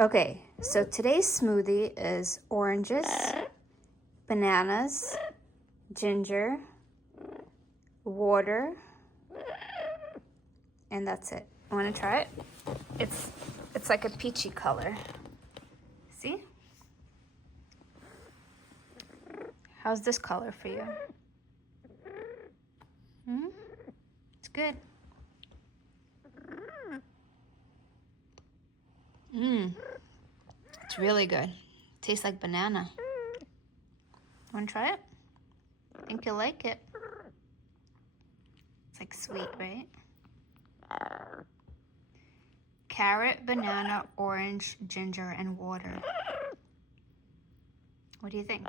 Okay, so today's smoothie is oranges, bananas, ginger, water, and that's it. Want to try it? It's like a peachy color. See? How's this color for you? It's good. It's really good. Tastes like banana. Want to try it? I think you'll like it. It's like sweet, right? Carrot, banana, orange, ginger, and water. What do you think?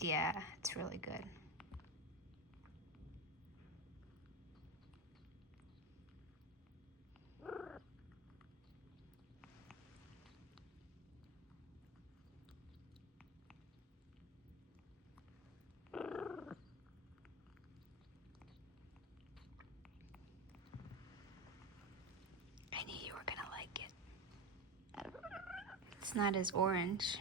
Yeah, it's really good. I knew you were gonna like it. It's not as orange.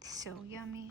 So yummy.